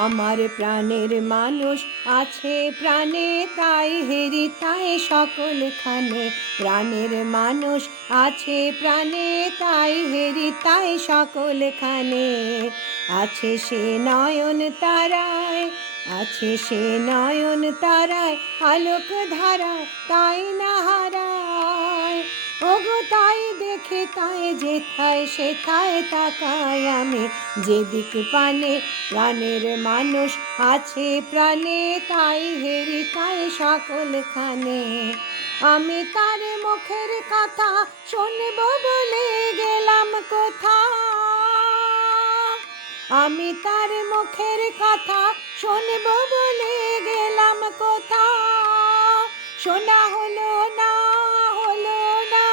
আমার প্রাণের মানুষ আছে প্রাণে, তাই হেরি তাই সকলখানে। প্রাণের মানুষ আছে প্রাণে, তাই হেরি তাই সকলখানে। আছে সে নয়ন তারায়, আছে সে নয়ন তারায়, আলোক ধারায় তাই না হারায়। ওগো তাই দেখে তাই যেথায় সেথায় তাকায় আমি, যেদিক পানে প্রাণের মানুষ আছে প্রাণে, তাই হেরি তাই সকলখানে। আমি তার মুখের কথা শুনব বলে গেলাম কোথা, আমি তার মুখের কথা শুনব বলে গেলাম কোথা। শোনা হলো না, হলো না।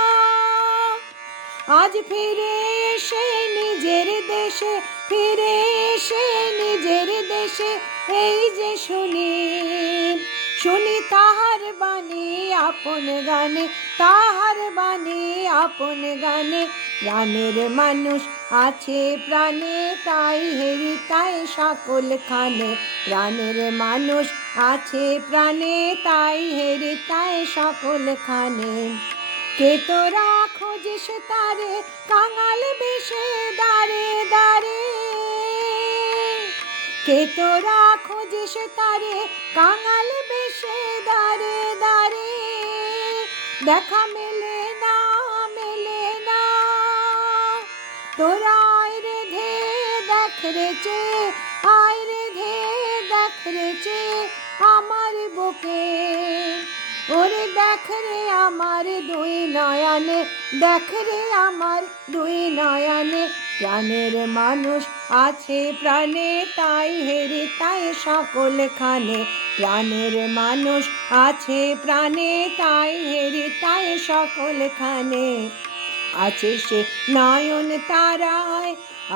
আজ ফিরে এসে নিজের দেশে, ফিরে এসে নিজের দেশে, এই যে শুনি, শুনি তাহার বাণী আপন গানে, তাহার বাণী আপন গানে। প্রাণের মানুষ আছে প্রাণে, তাই হেরি তাই সকলখানে। প্রাণের মানুষ আছে প্রাণে, তাই হেরি তাই সকলখানে। কে তোরা খোঁজিস তারে কাঙাল বেশে দাঁড়ে দাঁড়ে, কে তোরা খোঁজিস তারে কাঙাল বেশে দাঁড়ে দাঁড়ে। দেখা মেলে না, মেলে না। তোরা আয় রে ধে দেখ রে চে, আয় রে ধে দেখ রে চে আমার বুকে। ওরে দেখ রে আমার দুই নয়নে, দেখ রে আমার দুই নয়নে। প্রাণের মানুষ আছে প্রাণে, তাই হেরি তাই সকলখানে। প্রাণের মানুষ আছে প্রাণে, তাই হেরি তাই সকলখানে। আছে সে নয়ন তারায়,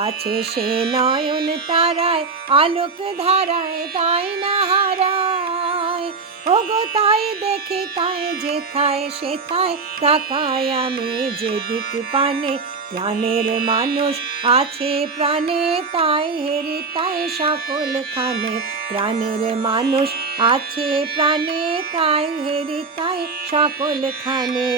আছে সে নয়ন তারায়, আলোক ধারায় তাই না হারায়। ওগো তাই দেখে তাই যেথায় সেথায় তাকায় আমি, যেদিক পানে প্রাণের মানুষ আছে প্রাণে, তাই হেরি তাই সকলখানে। প্রাণের মানুষ আছে প্রাণে, তাই হেরি তাই সকলখানে।